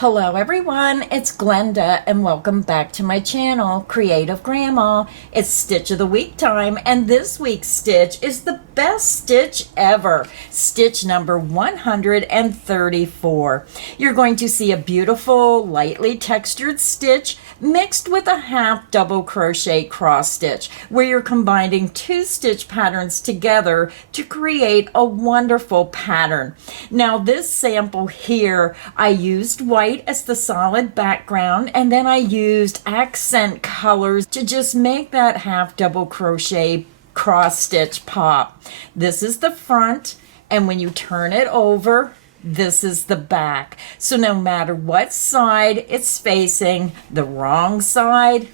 Hello everyone, it's Glenda and welcome back to my channel, Creative Grandma. It's Stitch of the Week time, and this week's stitch is the best stitch ever. Stitch number 134. You're going to see a beautiful, lightly textured stitch mixed with a half double crochet cross stitch, where you're combining two stitch patterns together to create a wonderful pattern. Now this sample here, I used white as the solid background, and then I used accent colors to just make that half double crochet cross stitch pop. This is the front, and when you turn it over, this is the back. So no matter what side it's facing, the wrong side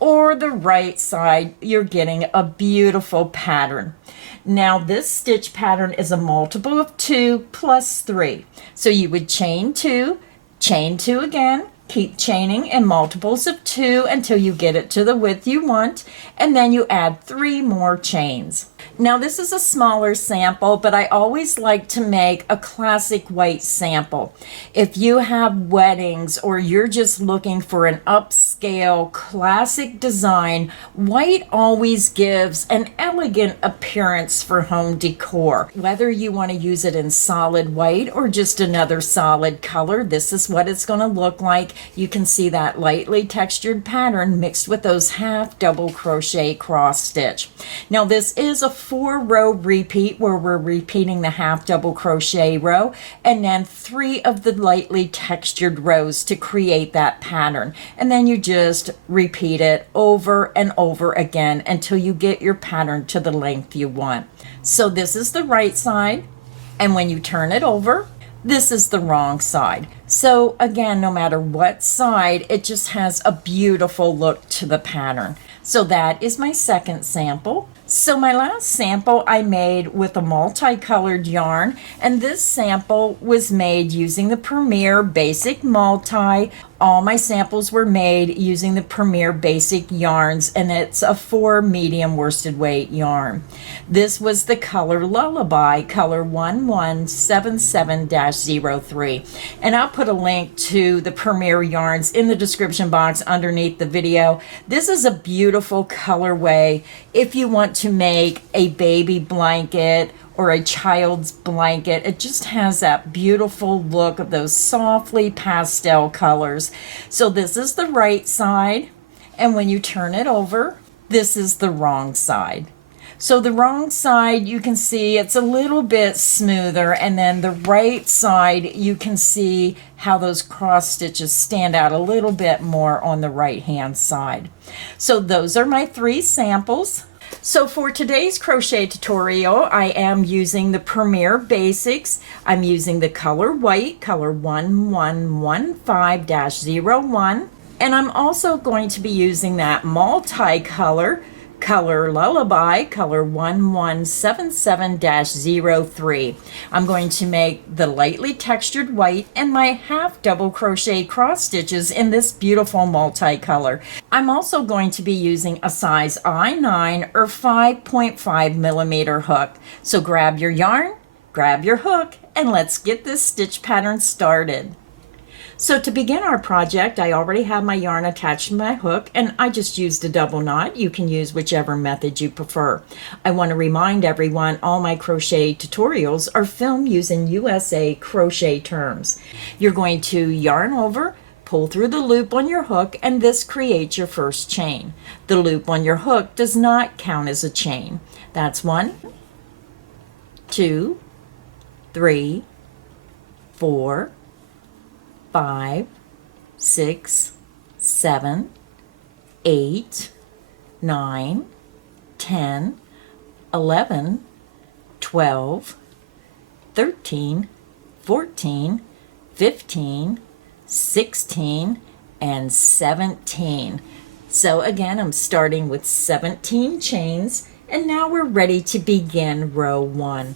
or the right side, you're getting a beautiful pattern. Now this stitch pattern is a multiple of 2 plus 3. So you would chain 2 again, keep chaining in multiples of 2 until you get it to the width you want, and then you add 3 more chains. Now this is a smaller sample, but I always like to make a classic white sample. If you have weddings or you're just looking for an upscale classic design, white always gives an elegant appearance for home decor. Whether you want to use it in solid white or just another solid color, this is what it's going to look like. You can see that lightly textured pattern mixed with those half double crochet cross stitch. Now this is a 4-row repeat where we're repeating the half double crochet row and then 3 of the lightly textured rows to create that pattern, and then you just repeat it over and over again until you get your pattern to the length you want. So this is the right side, and when you turn it over, this is the wrong side. So again, no matter what side, it just has a beautiful look to the pattern. So that is my second sample. So my last sample I made with a multicolored yarn, and this sample was made using the Premier Basic Multi. All my samples were made using the Premier Basic yarns, and it's a 4 medium worsted weight yarn. This was the color Lullaby, color 1177-03. And I'll put a link to the Premier yarns in the description box underneath the video. This is a beautiful colorway if you want to make a baby blanket or a child's blanket. It just has that beautiful look of those softly pastel colors. So this is the right side, and when you turn it over, this is the wrong side. So the wrong side, you can see it's a little bit smoother, and then the right side, you can see how those cross stitches stand out a little bit more on the right hand side. So those are my 3 samples. So for today's crochet tutorial, I am using the Premier Basics. I'm using the color white, color 1115-01, and I'm also going to be using that multicolor, color Lullaby, color 1177-03. I'm going to make the lightly textured white and my half double crochet cross stitches in this beautiful multicolor. I'm also going to be using a size I9 or 5.5 millimeter hook. So grab your yarn, grab your hook, and let's get this stitch pattern started. So to begin our project, I already have my yarn attached to my hook, and I just used a double knot. You can use whichever method you prefer. I want to remind everyone all my crochet tutorials are filmed using USA crochet terms. You're going to yarn over, pull through the loop on your hook, and this creates your first chain. The loop on your hook does not count as a chain. That's 1, 2, 3, 4, 5, 6, 7, 8, 9, 10, 11, 12, 13, 14, 15, 16, and 17. So again, I'm starting with 17 chains, and now we're ready to begin row 1.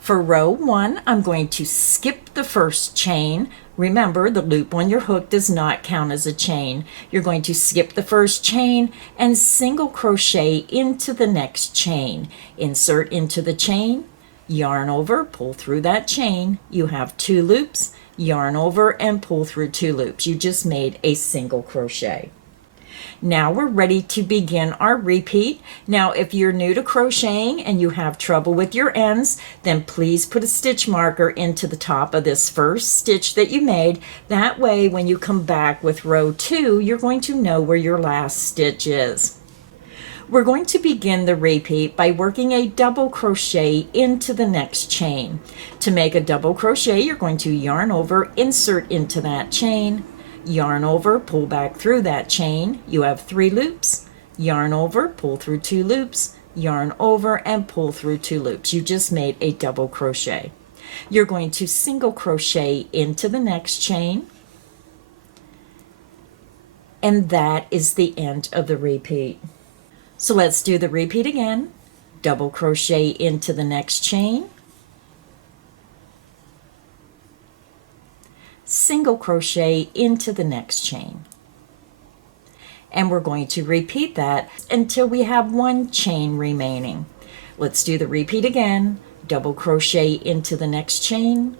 For row 1, I'm going to skip the first chain. Remember, the loop on your hook does not count as a chain. You're going to skip the first chain and single crochet into the next chain. Insert into the chain, yarn over, pull through that chain. You have 2 loops. yarn over and pull through 2 loops. You just made a single crochet. Now we're ready to begin our repeat. Now if you're new to crocheting and you have trouble with your ends, then please put a stitch marker into the top of this first stitch that you made. That way when you come back with row 2, you're going to know where your last stitch is. We're going to begin the repeat by working a double crochet into the next chain. To make a double crochet, you're going to yarn over, insert into that chain, yarn over, pull back through that chain. You have 3 loops, yarn over, pull through 2 loops, yarn over and pull through 2 loops. You just made a double crochet. You're going to single crochet into the next chain, and that is the end of the repeat. So let's do the repeat again. Double crochet into the next chain, single crochet into the next chain, and we're going to repeat that until we have 1 chain remaining. Let's do the repeat again. Double crochet into the next chain,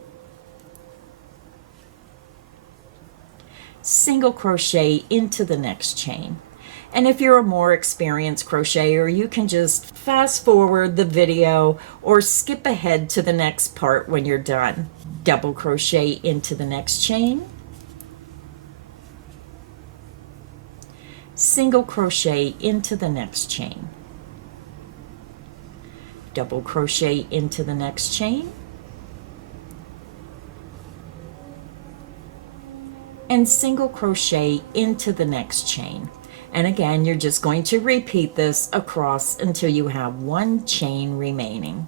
single crochet into the next chain. And if you're a more experienced crocheter, you can just fast forward the video or skip ahead to the next part when you're done. Double crochet into the next chain, single crochet into the next chain, double crochet into the next chain, and single crochet into the next chain. And again, you're just going to repeat this across until you have 1 chain remaining.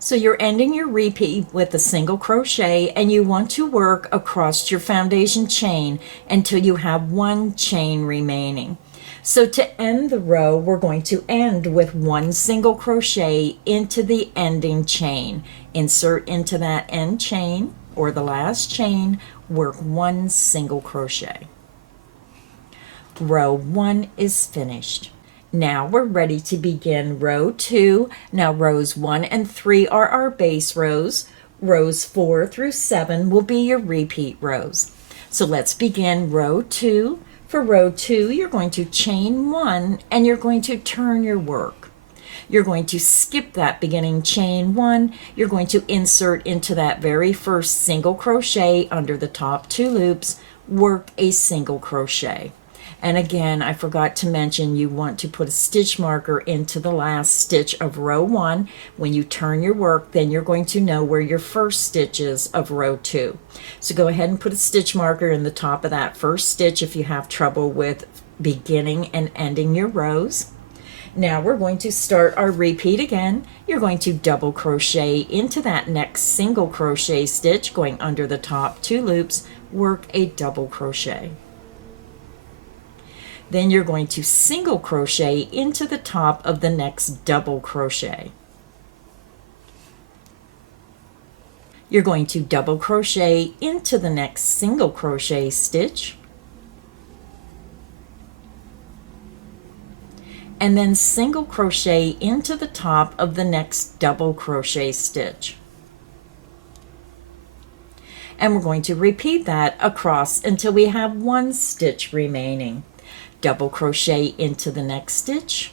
So you're ending your repeat with a single crochet, and you want to work across your foundation chain until you have 1 chain remaining. So to end the row, we're going to end with 1 single crochet into the ending chain. Insert into that end chain or the last chain, work 1 single crochet. Row 1 is finished. Now we're ready to begin row 2. Now rows 1 and 3 are our base rows. Rows 4 through 7 will be your repeat rows. So let's begin row 2. For row 2, you're going to chain 1 and you're going to turn your work. You're going to skip that beginning chain 1. You're going to insert into that very first single crochet under the top 2 loops, work a single crochet. And again, I forgot to mention you want to put a stitch marker into the last stitch of row 1. When you turn your work, then you're going to know where your first stitch is of row 2. So go ahead and put a stitch marker in the top of that first stitch if you have trouble with beginning and ending your rows. Now we're going to start our repeat again. You're going to double crochet into that next single crochet stitch, going under the top 2 loops, work a double crochet. Then you're going to single crochet into the top of the next double crochet. You're going to double crochet into the next single crochet stitch, and then single crochet into the top of the next double crochet stitch. And we're going to repeat that across until we have 1 stitch remaining. Double crochet into the next stitch,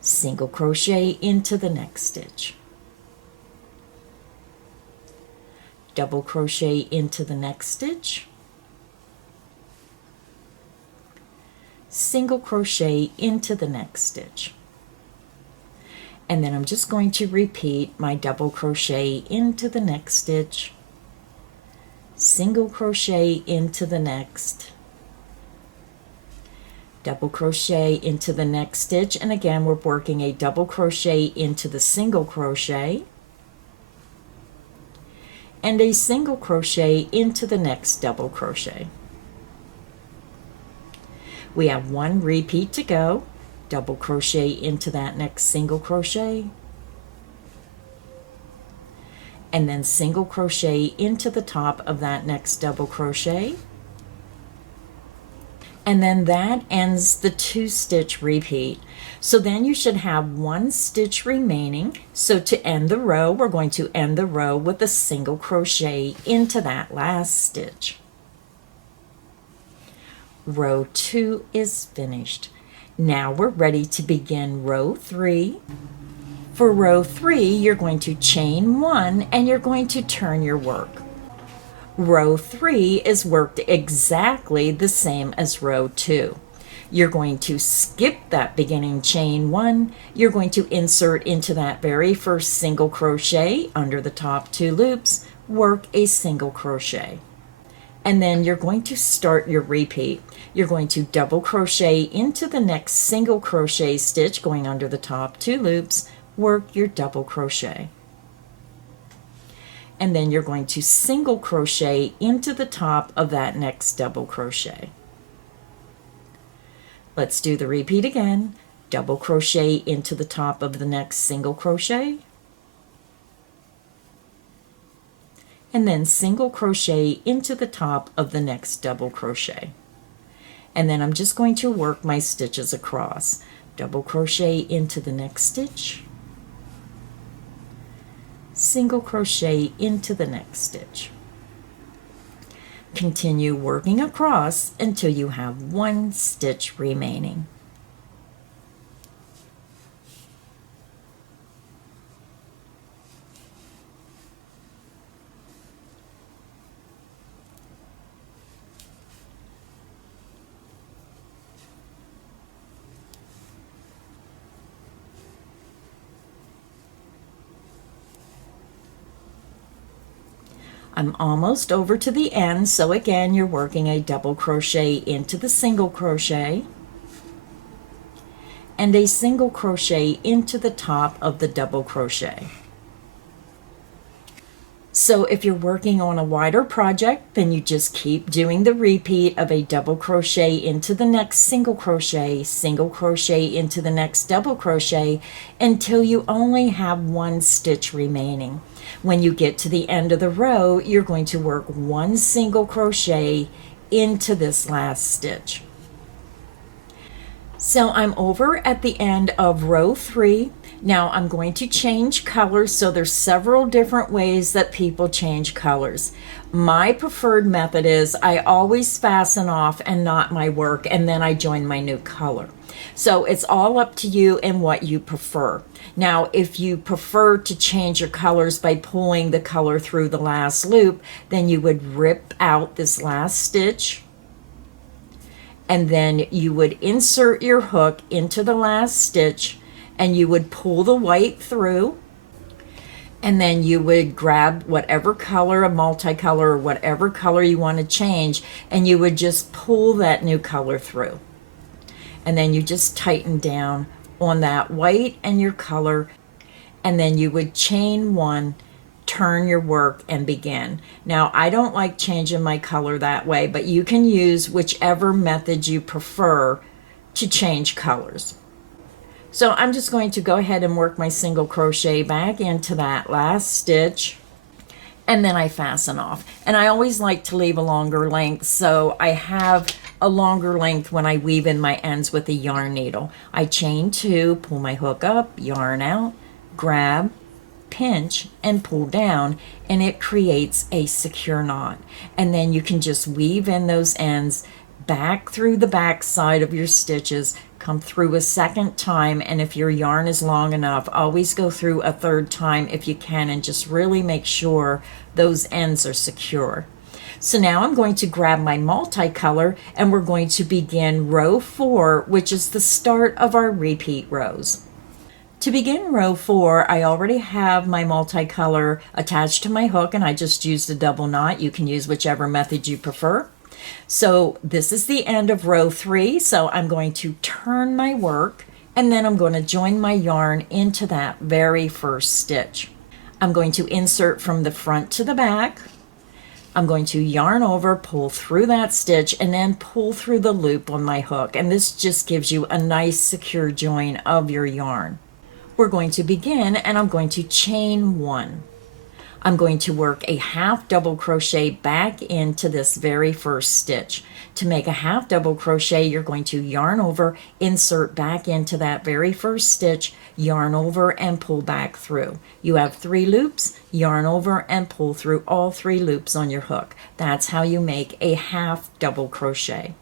single crochet into the next stitch, double crochet into the next stitch, single crochet into the next stitch. And then I'm just going to repeat my double crochet into the next stitch, single crochet into the next, double crochet into the next stitch, and again we're working a double crochet into the single crochet and a single crochet into the next double crochet. We have 1 repeat to go. Double crochet into that next single crochet, and then single crochet into the top of that next double crochet. And then that ends the 2-stitch repeat. So then you should have 1 stitch remaining. So to end the row, we're going to end the row with a single crochet into that last stitch. Row 2 is finished. Now we're ready to begin row 3. For row 3, you're going to chain 1 and you're going to turn your work. Row 3 is worked exactly the same as row 2. You're going to skip that beginning chain 1. You're going to insert into that very first single crochet under the top 2 loops, work a single crochet. And then you're going to start your repeat. You're going to double crochet into the next single crochet stitch going under the top 2 loops, work your double crochet. And then you're going to single crochet into the top of that next double crochet. Let's do the repeat again. Double crochet into the top of the next single crochet, and then single crochet into the top of the next double crochet. And then I'm just going to work my stitches across. Double crochet into the next stitch, single crochet into the next stitch. Continue working across until you have 1 stitch remaining. I'm almost over to the end, so again you're working a double crochet into the single crochet and a single crochet into the top of the double crochet. So if you're working on a wider project, then you just keep doing the repeat of a double crochet into the next single crochet into the next double crochet until you only have 1 stitch remaining. When you get to the end of the row, you're going to work 1 single crochet into this last stitch. So I'm over at the end of row 3. Now I'm going to change colors, so there's several different ways that people change colors. My preferred method is I always fasten off and knot my work, and then I join my new color. So it's all up to you and what you prefer. Now, if you prefer to change your colors by pulling the color through the last loop, then you would rip out this last stitch, and then you would insert your hook into the last stitch, and you would pull the white through, and then you would grab whatever color, a multicolor or whatever color you want to change, and you would just pull that new color through. And then you just tighten down on that white and your color, and then you would chain 1, turn your work, and begin. Now, I don't like changing my color that way, but you can use whichever method you prefer to change colors. So I'm just going to go ahead and work my single crochet back into that last stitch, and then I fasten off. And I always like to leave a longer length, so I have a longer length when I weave in my ends with a yarn needle. I chain 2, pull my hook up, yarn out, grab, pinch, and pull down, and it creates a secure knot. And then you can just weave in those ends back through the back side of your stitches, come through a second time, and if your yarn is long enough, always go through a third time if you can, and just really make sure those ends are secure. So now I'm going to grab my multicolor, and we're going to begin row 4, which is the start of our repeat rows. To begin row 4, I already have my multicolor attached to my hook, and I just used a double knot. You can use whichever method you prefer. So this is the end of row 3, so I'm going to turn my work, and then I'm going to join my yarn into that very first stitch. I'm going to insert from the front to the back. I'm going to yarn over, pull through that stitch, and then pull through the loop on my hook, and this just gives you a nice secure join of your yarn. We're going to begin, and I'm going to chain 1. I'm going to work a half double crochet back into this very first stitch. To make a half double crochet, you're going to yarn over, insert back into that very first stitch, yarn over and pull back through. You have 3 loops, yarn over and pull through all 3 loops on your hook. That's how you make a half double crochet.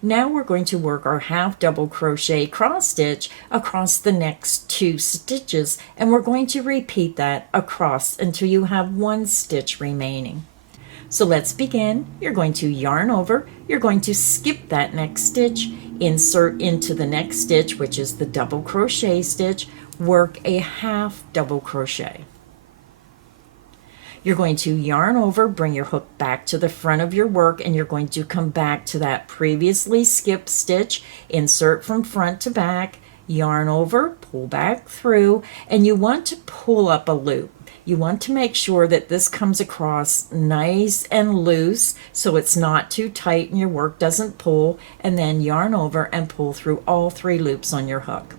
Now we're going to work our half double crochet cross stitch across the next 2 stitches, and we're going to repeat that across until you have 1 stitch remaining. So let's begin. You're going to yarn over, you're going to skip that next stitch, insert into the next stitch, which is the double crochet stitch, work a half double crochet. You're going to yarn over, bring your hook back to the front of your work, and you're going to come back to that previously skipped stitch, insert from front to back, yarn over, pull back through, and you want to pull up a loop. You want to make sure that this comes across nice and loose so it's not too tight and your work doesn't pull, and then yarn over and pull through all 3 loops on your hook.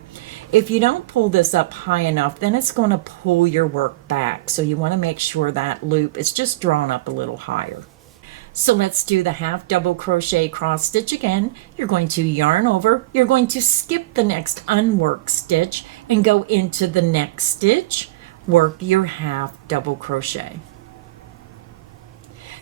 If you don't pull this up high enough, then it's going to pull your work back. So you want to make sure that loop is just drawn up a little higher. So let's do the half double crochet cross stitch again. You're going to yarn over, you're going to skip the next unworked stitch and go into the next stitch, work your half double crochet.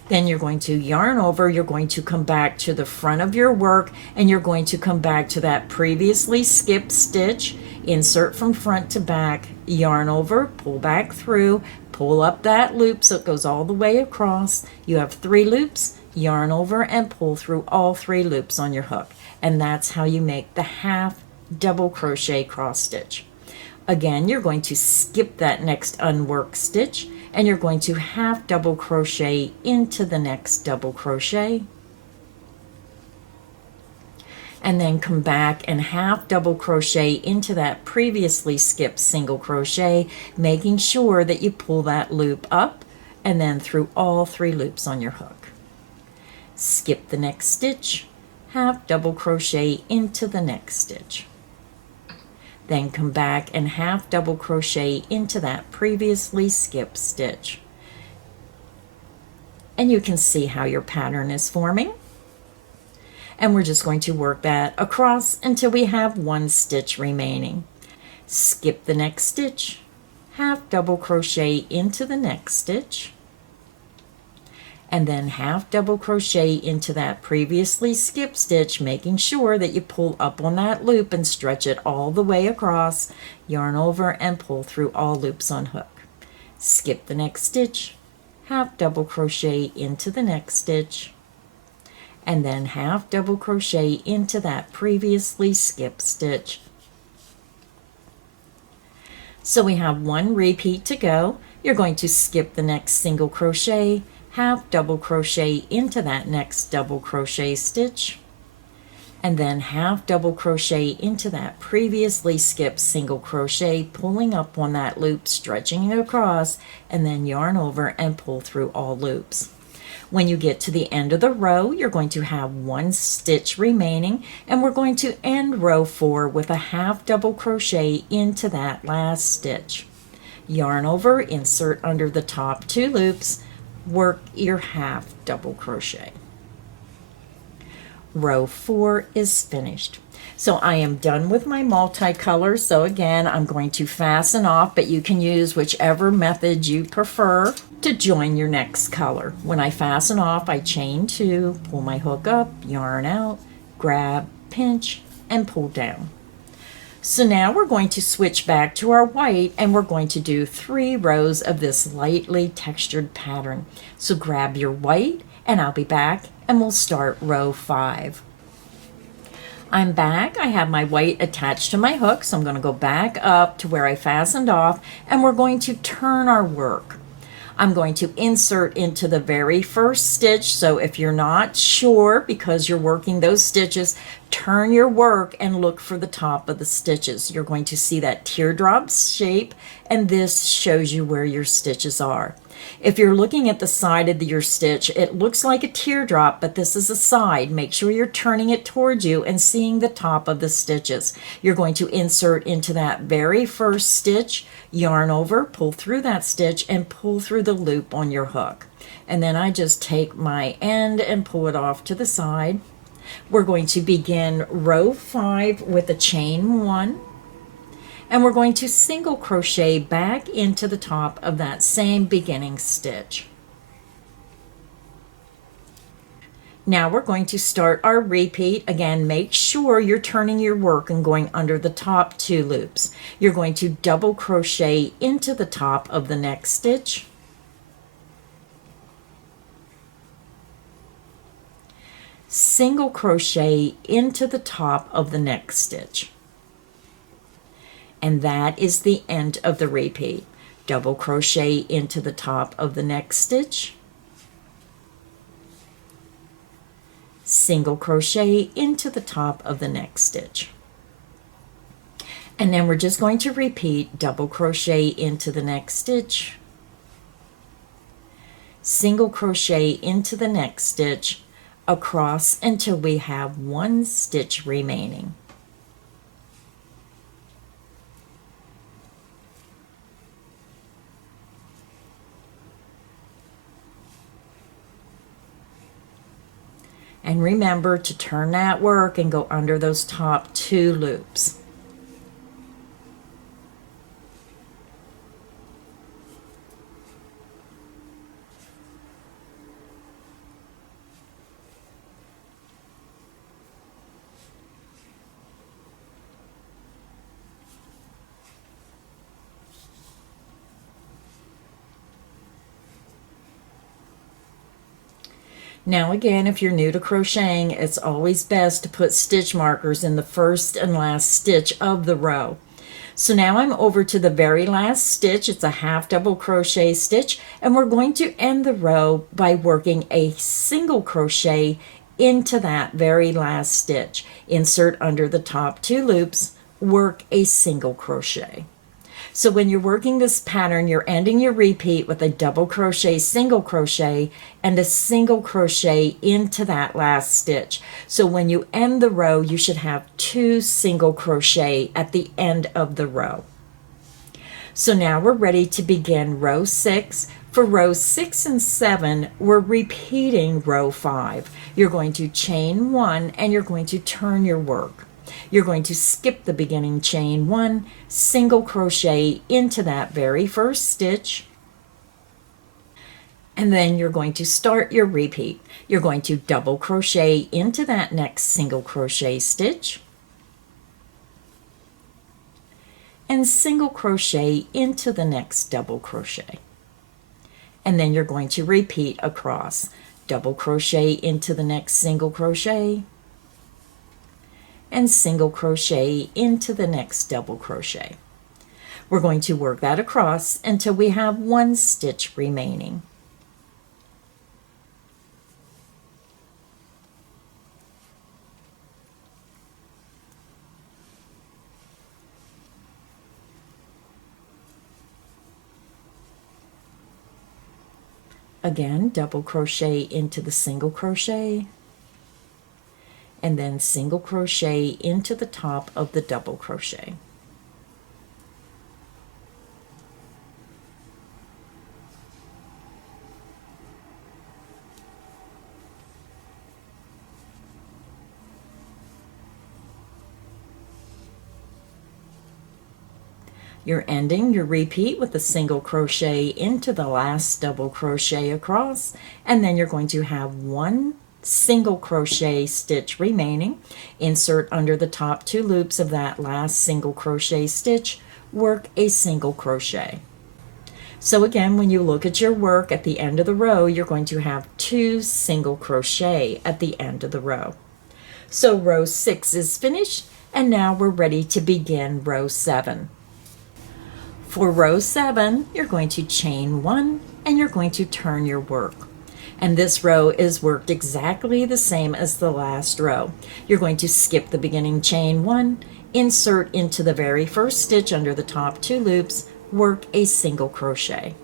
Then you're going to yarn over, you're going to come back to the front of your work, and you're going to come back to that previously skipped stitch, insert from front to back, yarn over, pull back through, pull up that loop so it goes all the way across. You have 3 loops, yarn over and pull through all 3 loops on your hook. And that's how you make the half double crochet cross stitch. Again, you're going to skip that next unworked stitch, and you're going to half double crochet into the next double crochet, and then come back and half double crochet into that previously skipped single crochet, making sure that you pull that loop up and then through all 3 loops on your hook. Skip the next stitch, half double crochet into the next stitch. Then come back and half double crochet into that previously skipped stitch. And you can see how your pattern is forming. And we're just going to work that across until we have 1 stitch remaining. Skip the next stitch, half double crochet into the next stitch, and then half double crochet into that previously skipped stitch, making sure that you pull up on that loop and stretch it all the way across, yarn over and pull through all loops on hook. Skip the next stitch, half double crochet into the next stitch, and then half double crochet into that previously skipped stitch. So we have 1 repeat to go. You're going to skip the next single crochet, half double crochet into that next double crochet stitch, and then half double crochet into that previously skipped single crochet, pulling up on that loop, stretching it across, and then yarn over and pull through all loops. When you get to the end of the row, you're going to have 1 stitch remaining, and we're going to end row 4 with a half double crochet into that last stitch. Yarn over, insert under the top 2 loops, work your half double crochet. Row 4 is finished. So I am done with my multicolor. So again, I'm going to fasten off, but you can use whichever method you prefer to join your next color. When I fasten off, I chain 2, pull my hook up, yarn out, grab, pinch, and pull down. So now we're going to switch back to our white, and we're going to do 3 rows of this lightly textured pattern. So grab your white, and I'll be back, and we'll start row 5. I'm back. I have my white attached to my hook, so I'm going to go back up to where I fastened off, and we're going to turn our work. I'm going to insert into the very first stitch, so if you're not sure because you're working those stitches, Turn your work and look for the top of the stitches. You're going to see that teardrop shape, and this shows you where your stitches are. If you're looking at the side of your stitch, it looks like a teardrop, but this is a side. Make sure you're turning it towards you and seeing the top of the stitches. You're going to insert into that very first stitch, yarn over, pull through that stitch, and pull through the loop on your hook. And then I just take my end and pull it off to the side. We're going to begin row 5 with a chain 1. And we're going to single crochet back into the top of that same beginning stitch. Now we're going to start our repeat. Again, make sure you're turning your work and going under the top 2 loops. You're going to double crochet into the top of the next stitch. Single crochet into the top of the next stitch. And that is the end of the repeat. Double crochet into the top of the next stitch, single crochet into the top of the next stitch, and then we're just going to repeat double crochet into the next stitch, single crochet into the next stitch across until we have 1 stitch remaining. And remember to turn that work and go under those top 2 loops. Now again, if you're new to crocheting, it's always best to put stitch markers in the first and last stitch of the row. So now I'm over to the very last stitch. It's a half double crochet stitch, and we're going to end the row by working a single crochet into that very last stitch. Insert under the top 2 loops, work a single crochet. So when you're working this pattern, you're ending your repeat with a double crochet, single crochet, and a single crochet into that last stitch. So when you end the row, you should have 2 single crochet at the end of the row. So now we're ready to begin row 6. For rows 6 and 7, we're repeating row 5. You're going to chain 1 and you're going to turn your work. You're going to skip the beginning chain 1, single crochet into that very first stitch, and then you're going to start your repeat. You're going to double crochet into that next single crochet stitch, and single crochet into the next double crochet. And then you're going to repeat across. Double crochet into the next single crochet, and single crochet into the next double crochet. We're going to work that across until we have 1 stitch remaining. Again, double crochet into the single crochet, and then single crochet into the top of the double crochet. You're ending your repeat with a single crochet into the last double crochet across, and then you're going to have 1 single crochet stitch remaining. Insert under the top 2 loops of that last single crochet stitch, work a single crochet. So again, when you look at your work at the end of the row, you're going to have 2 single crochet at the end of the row. So row 6 is finished, and now we're ready to begin row 7. For row 7, you're going to chain 1 and you're going to turn your work. And this row is worked exactly the same as the last row. You're going to skip the beginning chain 1, insert into the very first stitch under the top 2 loops, work a single crochet.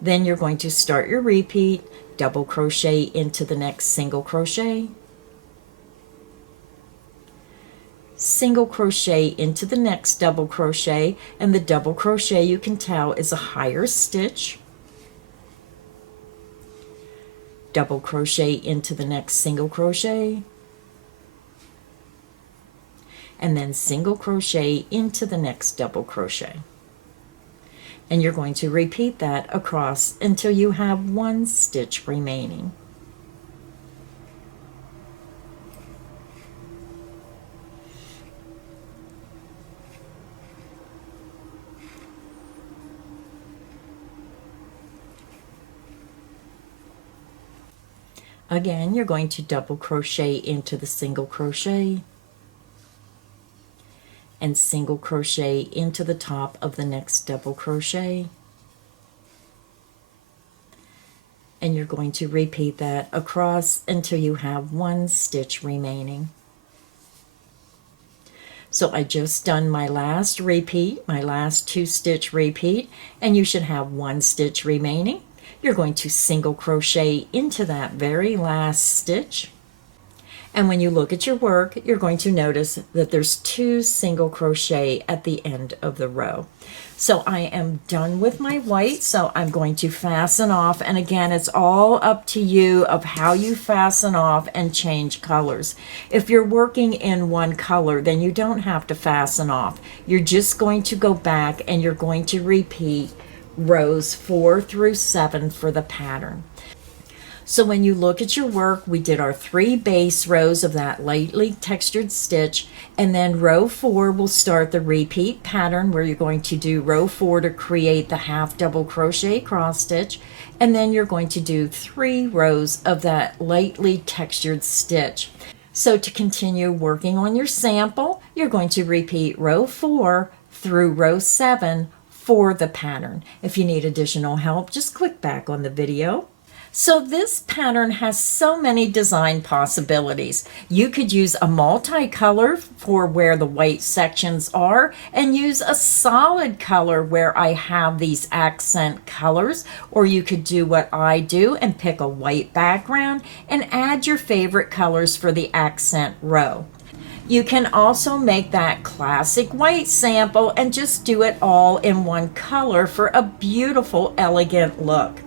Then you're going to start your repeat, double crochet into the next single crochet, single crochet into the next double crochet, and the double crochet, you can tell, is a higher stitch, double crochet into the next single crochet, and then single crochet into the next double crochet. And you're going to repeat that across until you have 1 stitch remaining. Again, you're going to double crochet into the single crochet and single crochet into the top of the next double crochet. And you're going to repeat that across until you have 1 stitch remaining. So I just done my last repeat, my last 2 stitch repeat, and you should have 1 stitch remaining. You're going to single crochet into that very last stitch. And when you look at your work, you're going to notice that there's 2 single crochet at the end of the row. So I am done with my white, so I'm going to fasten off. And again, it's all up to you of how you fasten off and change colors. If you're working in one color, then you don't have to fasten off. You're just going to go back and you're going to repeat rows 4 through 7 for the pattern. So when you look at your work, we did our 3 base rows of that lightly textured stitch, and then row 4 will start the repeat pattern where you're going to do row 4 to create the half double crochet cross stitch, and then you're going to do 3 rows of that lightly textured stitch. So to continue working on your sample, you're going to repeat row 4 through row 7 for the pattern. If you need additional help, just click back on the video. So this pattern has so many design possibilities. You could use a multicolor for where the white sections are and use a solid color where I have these accent colors, or you could do what I do and pick a white background and add your favorite colors for the accent row. You can also make that classic white sample and just do it all in one color for a beautiful, elegant look.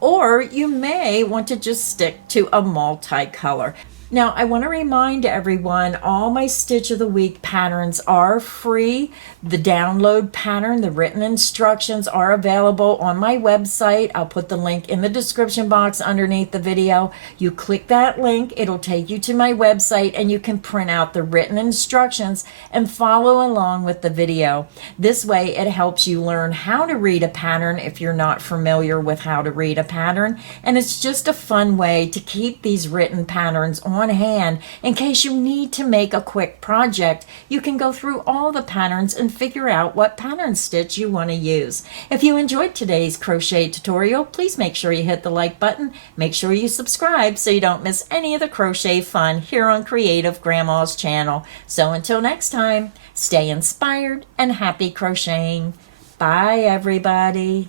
Or you may want to just stick to a multicolor. Now, I want to remind everyone, all my Stitch of the Week patterns are free. The download pattern, the written instructions are available on my website. I'll put the link in the description box underneath the video. You click that link, it'll take you to my website, and you can print out the written instructions and follow along with the video. This way, it helps you learn how to read a pattern if you're not familiar with how to read a pattern. And it's just a fun way to keep these written patterns on hand in case you need to make a quick project. You can go through all the patterns and figure out what pattern stitch you want to use. If you enjoyed today's crochet tutorial, please make sure you hit the like button. Make sure you subscribe so you don't miss any of the crochet fun here on Creative Grandma's channel. So until next time, stay inspired and happy crocheting. Bye everybody.